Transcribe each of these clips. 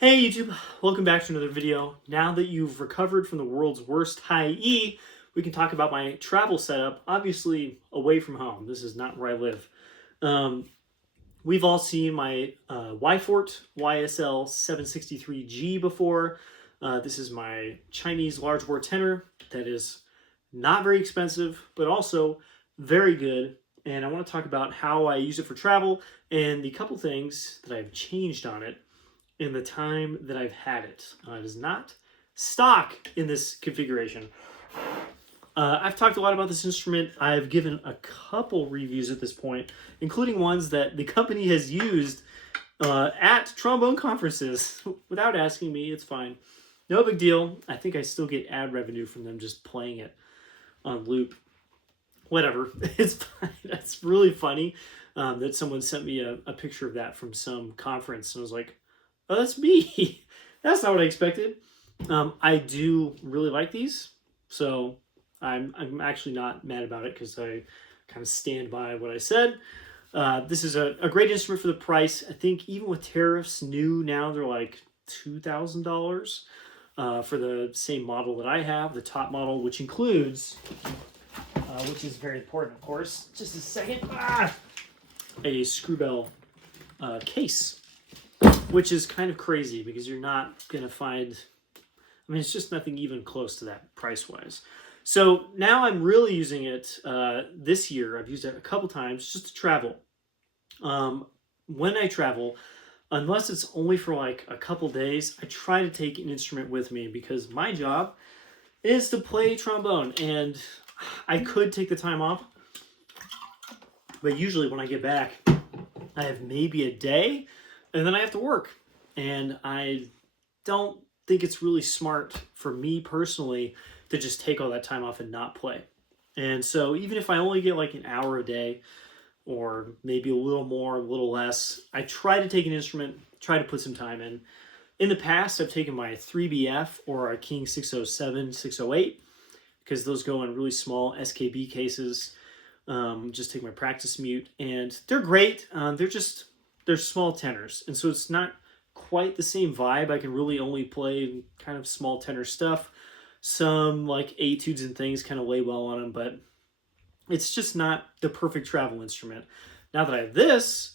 Hey YouTube, welcome back to another video. Now that you've recovered from the world's worst high E, we can talk about my travel setup, obviously away from home. This is not where I live. Um, we've all seen my YFort YSL 763G before. This is my Chinese large bore tenor that is not very expensive, but also very good. And I want to talk about how I use it for travel and the couple things that I've changed on it in the time that I've had it. It is not stock in this configuration. I've talked a lot about this instrument. I've given a couple reviews at this point, including ones that the company has used at trombone conferences without asking me. It's fine. No big deal. I think I still get ad revenue from them just playing it on loop. Whatever. It's fine. That's really funny that someone sent me a picture of that from some conference. And I was like, oh, that's me. That's not what I expected. I do really like these, so I'm actually not mad about it because I kind of stand by what I said. This is a great instrument for the price. I think even with tariffs, new now they're like $2,000 for the same model that I have, the top model, which includes, which is very important, of course. Just a second. A screw bell case, which is kind of crazy because you're not going to find, I mean, it's just nothing even close to that price-wise. So now I'm really using it this year. I've used it a couple times just to travel. When I travel, unless it's only for like a couple days, I try to take an instrument with me because my job is to play trombone, and I could take the time off, but usually when I get back, I have maybe a day and then I have to work. And I don't think it's really smart for me personally to just take all that time off and not play. And so even if I only get like an hour a day or maybe a little more, a little less, I try to take an instrument, try to put some time in. In the past, I've taken my 3BF or a King 607, 608, because those go in really small SKB cases. Just take my practice mute, and they're great. They're small tenors, and so it's not quite the same vibe. I can really only play kind of small tenor stuff. Some like etudes and things kind of lay well on them, but it's just not the perfect travel instrument. Now that I have this,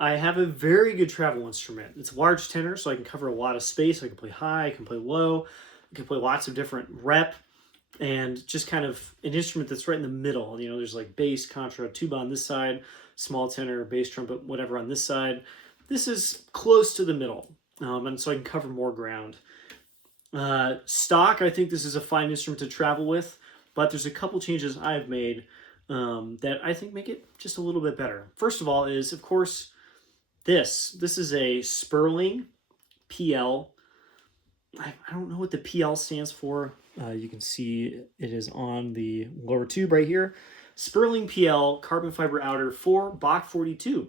I have a very good travel instrument. It's large tenor, so I can cover a lot of space. I can play high, I can play low, I can play lots of different rep, and just kind of an instrument that's right in the middle. You know, there's like bass, contra, tuba on this side, small tenor, bass, trumpet, whatever on this side. This is close to the middle, and so I can cover more ground. Stock, I think this is a fine instrument to travel with, but there's a couple changes I've made that I think make it just a little bit better. First of all is, of course, this. This is a Sperling PL. I don't know what the PL stands for. You can see it is on the lower tube right here. Sperling PL carbon fiber outer for Bach 42.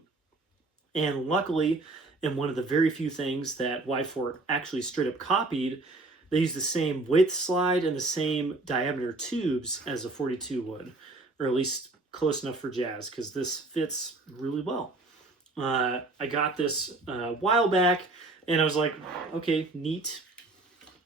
And luckily, in one of the very few things that YFort actually straight up copied, they use the same width slide and the same diameter tubes as a 42 would, or at least close enough for jazz, because this fits really well. I got this a while back, and I was like, okay, neat.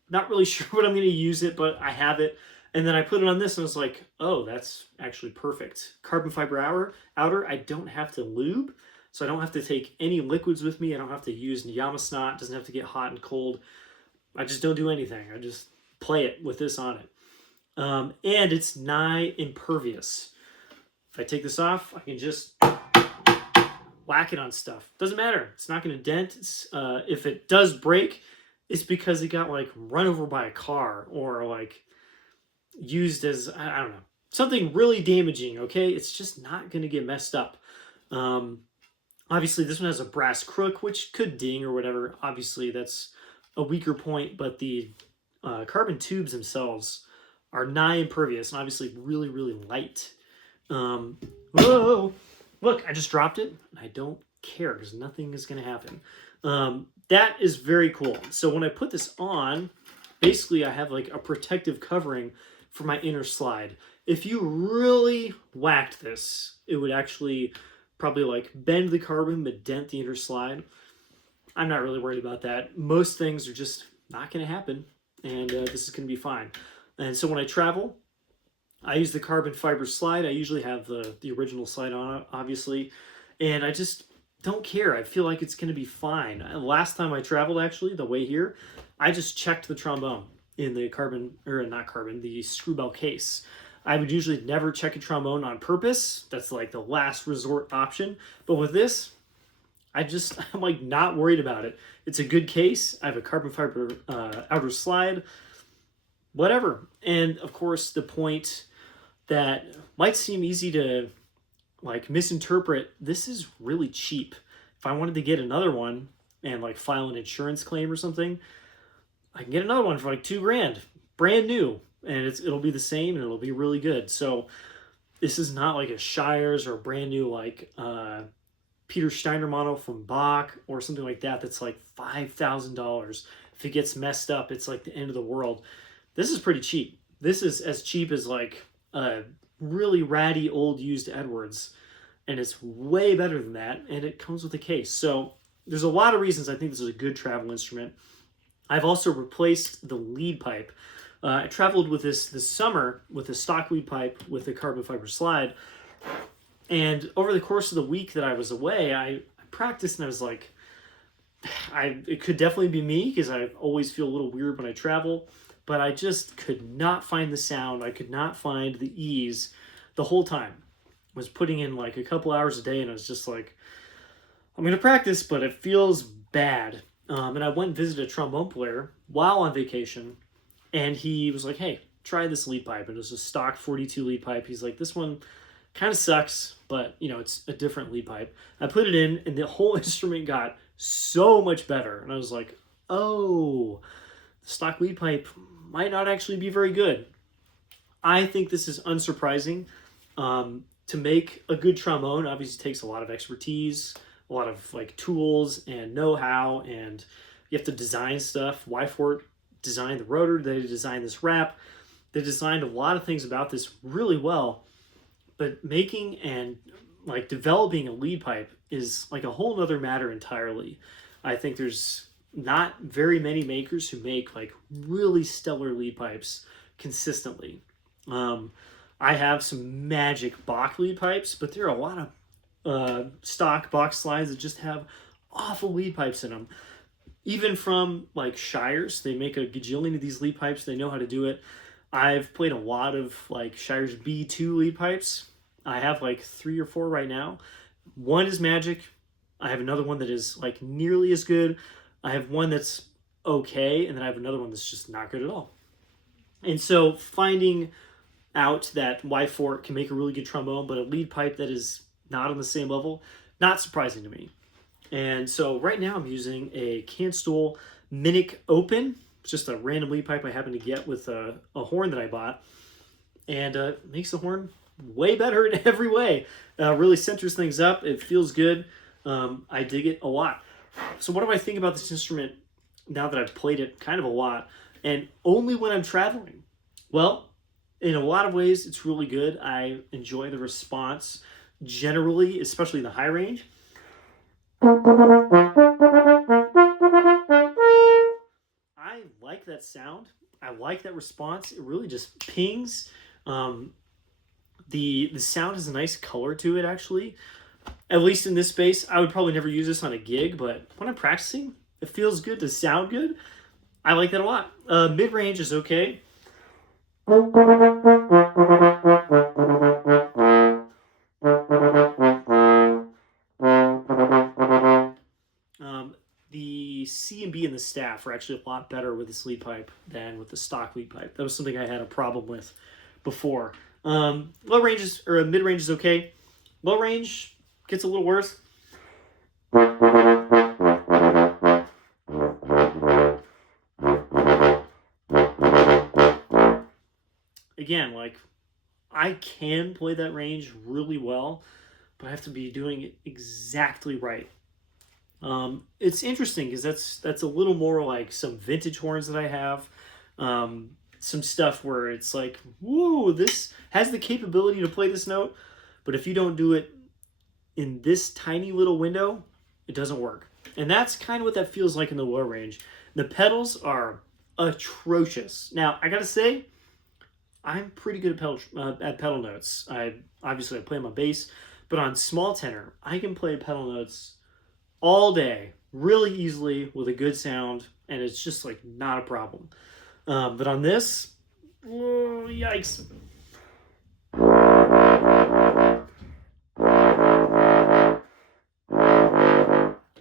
Not really sure what I'm going to use it, but I have it. And then I put it on this and I was like, oh, that's actually perfect. Carbon fiber outer, I don't have to lube, so I don't have to take any liquids with me. I don't have to use Yamasnot. It doesn't have to get hot and cold. I just don't do anything. I just play it with this on it. And it's nigh impervious. If I take this off, I can just whack it on stuff. Doesn't matter. It's not going to dent. If it does break, it's because it got like run over by a car or like used as, I don't know, something really damaging, okay? It's just not going to get messed up. Obviously, this one has a brass crook, which could ding or whatever. Obviously, that's a weaker point, but the carbon tubes themselves are nigh impervious and obviously really, really light. Whoa! Look, I just dropped it. I don't care because nothing is going to happen. That is very cool. So when I put this on, basically I have like a protective covering for my inner slide. If you really whacked this, it would actually probably like bend the carbon but dent the inner slide. I'm not really worried about that. Most things are just not going to happen, and this is going to be fine. And so when I travel, I use the carbon fiber slide. I usually have the original slide on it, obviously, and I just don't care. I feel like it's going to be fine. Last time I traveled, actually, the way here, I just checked the trombone in the carbon, or not carbon, the screw bell case. I would usually never check a trombone on purpose. That's like the last resort option. But with this, I'm like not worried about it. It's a good case. I have a carbon fiber outer slide, whatever. And of course, the point that might seem easy to like misinterpret, this is really cheap. If I wanted to get another one and like file an insurance claim or something, I can get another one for like $2,000, brand new, and it'll be the same and it'll be really good. So this is not like a Shires or a brand new like Peter Steiner model from Bach or something like that that's like $5,000. If it gets messed up, it's like the end of the world. This is pretty cheap. This is as cheap as like a really ratty old used Edwards, and it's way better than that, and it comes with a case. So there's a lot of reasons I think this is a good travel instrument. I've also replaced the lead pipe. I traveled with this summer with a stock lead pipe with a carbon fiber slide, and over the course of the week that I was away, I practiced, and I was like, it could definitely be me because I always feel a little weird when I travel, but I just could not find the sound. I could not find the ease the whole time. I was putting in like a couple hours a day, and I was just like, I'm going to practice, but it feels bad. And I went and visited a trombone player while on vacation, and he was like, hey, try this lead pipe. And it was a stock 42 lead pipe. He's like, this one kind of sucks, but you know, it's a different lead pipe. I put it in, and the whole instrument got so much better. And I was like, oh, the stock lead pipe might not actually be very good. I think this is unsurprising. To make a good trombone obviously takes a lot of expertise, a lot of like tools and know-how, and you have to design stuff. Wyfort designed the rotor, they designed this wrap, they designed a lot of things about this really well, but making and like developing a lead pipe is like a whole nother matter entirely. I think there's not very many makers who make like really stellar lead pipes consistently. I have some magic Bach lead pipes, but there are a lot of stock Bach slides that just have awful lead pipes in them. Even from like Shires, they make a gajillion of these lead pipes. They know how to do it. I've played a lot of like Shires B2 lead pipes. I have like 3 or 4 right now. One is magic. I have another one that is like nearly as good. I have one that's okay, and then I have another one that's just not good at all. And so finding out that Wyfort can make a really good trombone, but a lead pipe that is not on the same level, not surprising to me. And so right now I'm using a Canstool Minic Open. It's just a random lead pipe I happen to get with a horn that I bought, and makes the horn way better in every way. Really centers things up. It feels good. I dig it a lot. So what do I think about this instrument now that I've played it kind of a lot, and only when I'm traveling? Well, in a lot of ways, it's really good. I enjoy the response generally, especially in the high range. I like that sound. I like that response. It really just pings. The sound has a nice color to it, actually. At least in this space. I would probably never use this on a gig, but when I'm practicing, it feels good to sound good. I like that a lot. Mid-range is okay. The C and B and the staff are actually a lot better with this lead pipe than with the stock lead pipe. That was something I had a problem with before. Low range or mid range is okay. Low range gets a little worse. Again, like I can play that range really well, but I have to be doing it exactly right. It's interesting because that's a little more like some vintage horns that I have. Some stuff where it's like, whoa, this has the capability to play this note, but if you don't do it in this tiny little window, it doesn't work. And that's kind of what that feels like in the low range. The pedals are atrocious. Now, I gotta say, I'm pretty good at pedal notes. Obviously I play my bass, but on small tenor, I can play pedal notes all day really easily with a good sound, and it's just like not a problem. But on this, oh, yikes.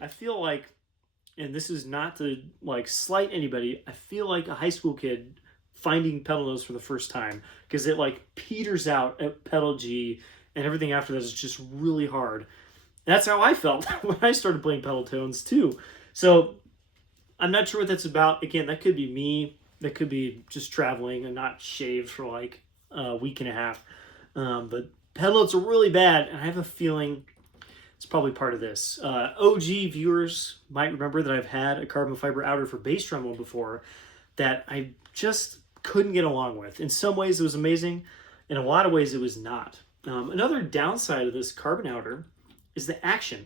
I feel like, and this is not to like slight anybody, I feel like a high school kid finding pedal notes for the first time, because it like peters out at pedal G, and everything after that is just really hard. That's how I felt when I started playing pedal tones too. So I'm not sure what that's about. Again, that could be me. That could be just traveling and not shaved for like a week and a half. But pedal notes are really bad, and I have a feeling it's probably part of this. OG viewers might remember that I've had a carbon fiber outer for bass trombone before that I just couldn't get along with. In some ways it was amazing. In a lot of ways it was not. Another downside of this carbon outer is the action.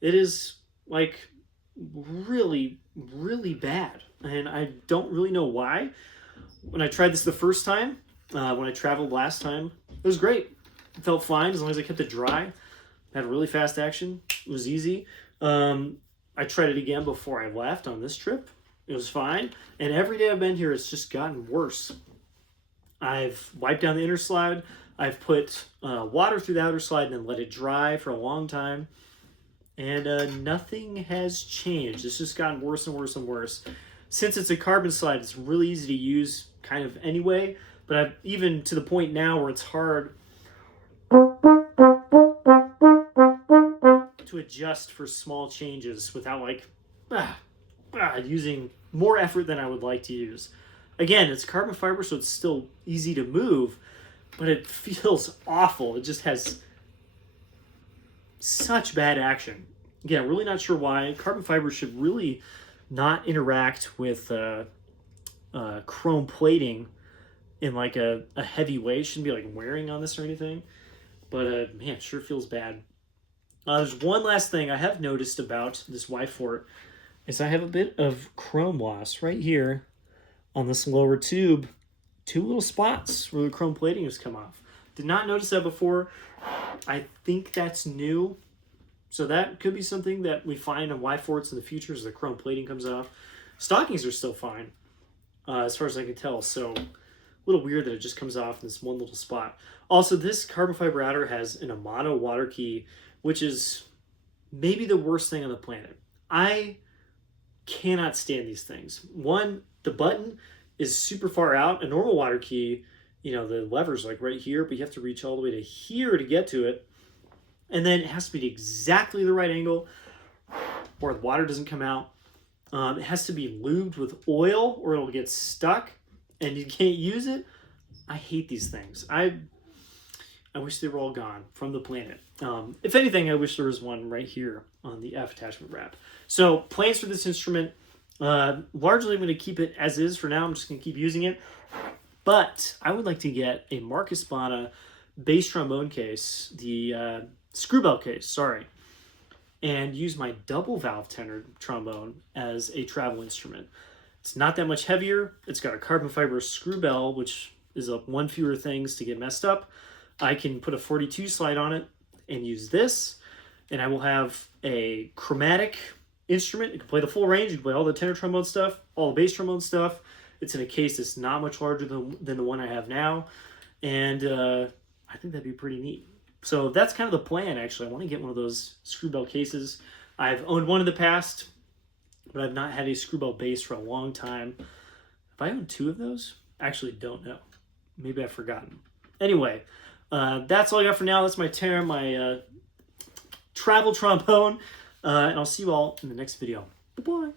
It is like really, really bad. And I don't really know why. When I tried this the first time, when I traveled last time, it was great. It felt fine as long as I kept it dry. Had really fast action. It was easy. I tried it again before I left on this trip. It was fine. And every day I've been here, it's just gotten worse. I've wiped down the inner slide. I've put water through the outer slide and then let it dry for a long time. And nothing has changed. It's just gotten worse and worse and worse. Since it's a carbon slide, it's really easy to use kind of anyway. But I've even to the point now where it's hard to adjust for small changes without like using more effort than I would like to use. Again, it's carbon fiber, so it's still easy to move, but it feels awful. It just has such bad action. Again, really not sure why. Carbon fiber should really not interact with chrome plating in like a heavy way. It shouldn't be like wearing on this or anything. But man, it sure feels bad. There's one last thing I have noticed about this Y-Fort is I have a bit of chrome loss right here on this lower tube. 2 little spots where the chrome plating has come off. Did not notice that before. I think that's new. So that could be something that we find on Y-Forts in the future as the chrome plating comes off. Stockings are still fine, as far as I can tell. So a little weird that it just comes off in this one little spot. Also, this carbon fiber outer has an Amano water key, which is maybe the worst thing on the planet. I cannot stand these things. One, the button is super far out. A normal water key, you know, the lever's like right here, but you have to reach all the way to here to get to it. And then it has to be exactly the right angle or the water doesn't come out. It has to be lubed with oil or it'll get stuck and you can't use it. I hate these things. I wish they were all gone from the planet. If anything, I wish there was one right here on the F attachment wrap. So plans for this instrument, largely I'm going to keep it as is for now. I'm just going to keep using it. But I would like to get a Marcus Bana bass trombone case, the screw case, sorry, and use my double valve tenor trombone as a travel instrument. It's not that much heavier. It's got a carbon fiber screw bell, which is one fewer things to get messed up. I can put a 42 slide on it and use this, and I will have a chromatic instrument. You can play the full range. You can play all the tenor trombone stuff, all the bass trombone stuff. It's in a case that's not much larger than the one I have now, and I think that'd be pretty neat. So that's kind of the plan, actually. I want to get one of those screw bell cases. I've owned one in the past, but I've not had a screw bell bass for a long time. Have I owned 2 of those? Actually, don't know. Maybe I've forgotten. Anyway, that's all I got for now. That's my travel trombone. And I'll see you all in the next video. Bye-bye.